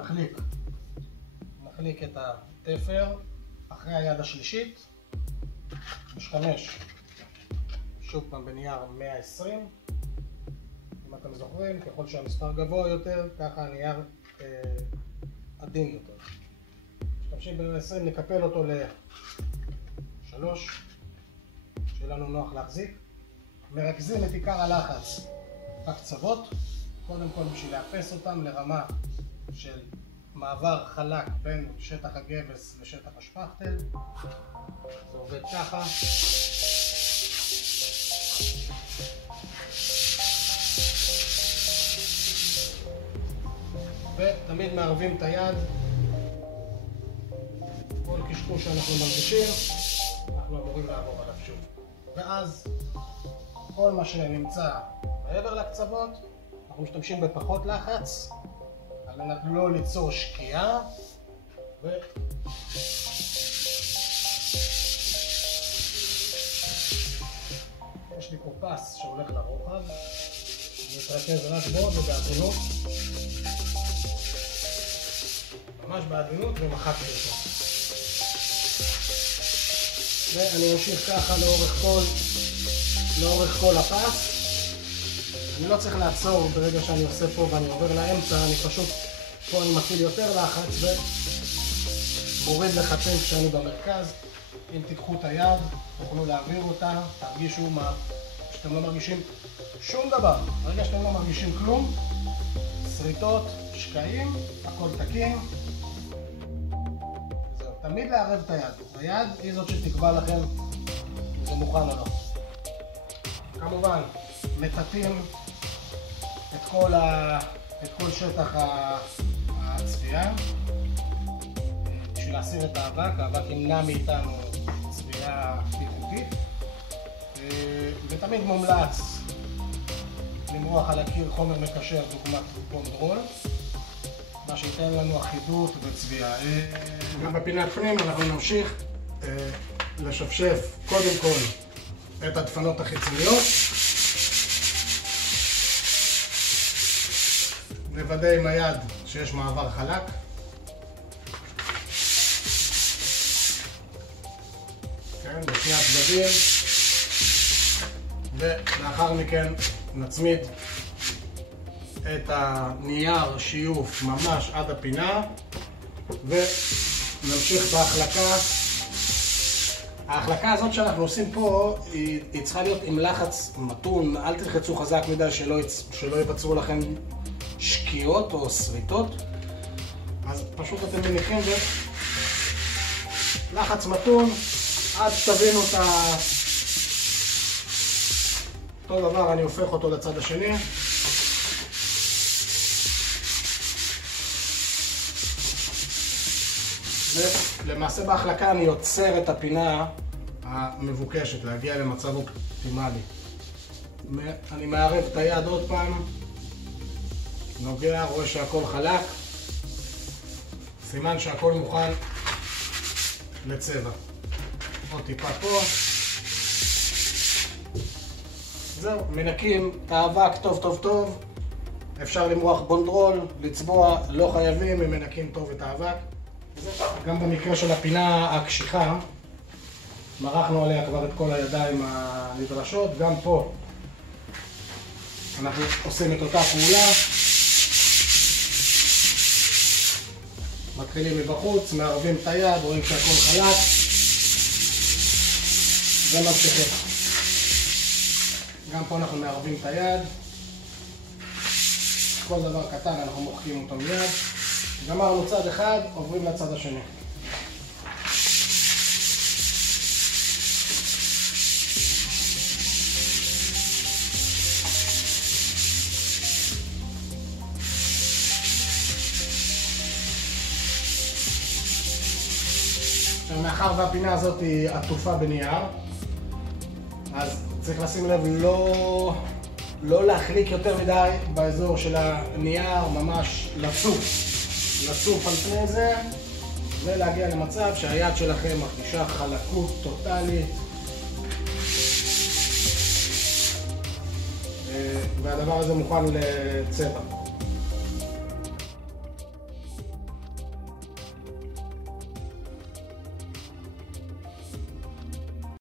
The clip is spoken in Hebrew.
אנחנו נחליק את התפר אחרי היד השלישית, נשתמש שוב פעם בנייר 120. אם אתם זוכרים, ככל שהמספר גבוה יותר, ככה הנייר עדין יותר. משתמשים ב-120, נקפל אותו ל3, שיהיה לנו נוח להחזיק. מרכזים את עיקר הלחץ בקצוות, קודם כל בשביל לאפס אותם לרמה של מעבר חלק בין שטח הגבס לשטח השפכטל. זה עובד ככה. ותמיד מערבים את היד. כל קשקוש שאנחנו מרגישים, אנחנו אמורים לעבור עליו שוב. ואז כל מה שנמצא מעבר לקצוות, אנחנו משתמשים בפחות לחץ, על מנת לא ליצור שקיעה. יש לי פה פס שהולך לרוחב, נתרכז רק בו ובעדינות, ממש בעדינות, ומחקתי אותו. ואני אמשיך ככה לאורך כל הפס. אני לא צריך לעצור ברגע שאני עושה פה ואני עובר לאמצע, אני פשוט פה אני מפעיל יותר לחץ ומוריד לחצים כשאני במרכז. אם תיקחו את היד, תוכלו להעביר אותה, תרגישו שאתם לא מרגישים שום דבר. ברגע שאתם לא מרגישים כלום, שריטות, שקעים, הכל תקין. זהו, תמיד לערב את היד. היד היא זאת שתקבע לכם אם זה מוכן או לא. כמובן, מטאטאים את כל שטח הצביעה בשביל להסיר את האבק. האבק ימנע מאיתנו צביעה בטיחותית, ותמיד מומלץ למרוח על הקיר חומר מקשר דוגמת בונדרול, מה שייתן לנו אחידות וצביעה. גם בפינת פנים אנחנו נמשיך לשפשף קודם כל את הדפנות החיצוניות. נוודא עם היד שיש מעבר חלק. כן, בשני הצדדים. ולאחר מכן נצמיד את הנייר שיוף ממש עד הפינה ונמשיך בהחלקה. ההחלקה הזאת שאנחנו עושים פה היא צריכה להיות עם לחץ מתון. אל תלחצו חזק מדי שלא ייווצרו לכם שקיעות או שריטות. אז פשוט אתם מניחים ולחץ מתון עד שתבינו את אותו דבר. אני הופך אותו לצד השני. ולמעשה בהחלקה אני יוצר את הפינה המבוקשת, להגיע למצב אופטימלי. אני מערב את היד עוד פעם, נוגע, רואה שהכל חלק, סימן שהכל מוכן לצבע. עוד טיפה פה. זהו, מנקים את האבק טוב טוב טוב. אפשר למרוח בונדרול, לצבוע, לא חייבים, הם מנקים טוב את האבק. גם במקרה של הפינה הקשיחה, מרחנו עליה כבר את כל הידיים הנדרשות. גם פה אנחנו עושים את אותה פעולה. מתחילים מבחוץ, מערבים את היד, רואים שהכל חלק וממשיכים. גם פה אנחנו מערבים את היד. כל דבר קטן אנחנו מוחקים אותו מיד. גמרנו צד אחד, עוברים לצד השני. מאחר והפינה הזאת היא עטופה בנייר, אז צריך לשים לב לא להחליק יותר מדי באזור של הנייר, ממש לצוף על פני זה, ולהגיע למצב שהיד שלכם מרגישה חלקות טוטלית, והדבר הזה מוכן לצבע.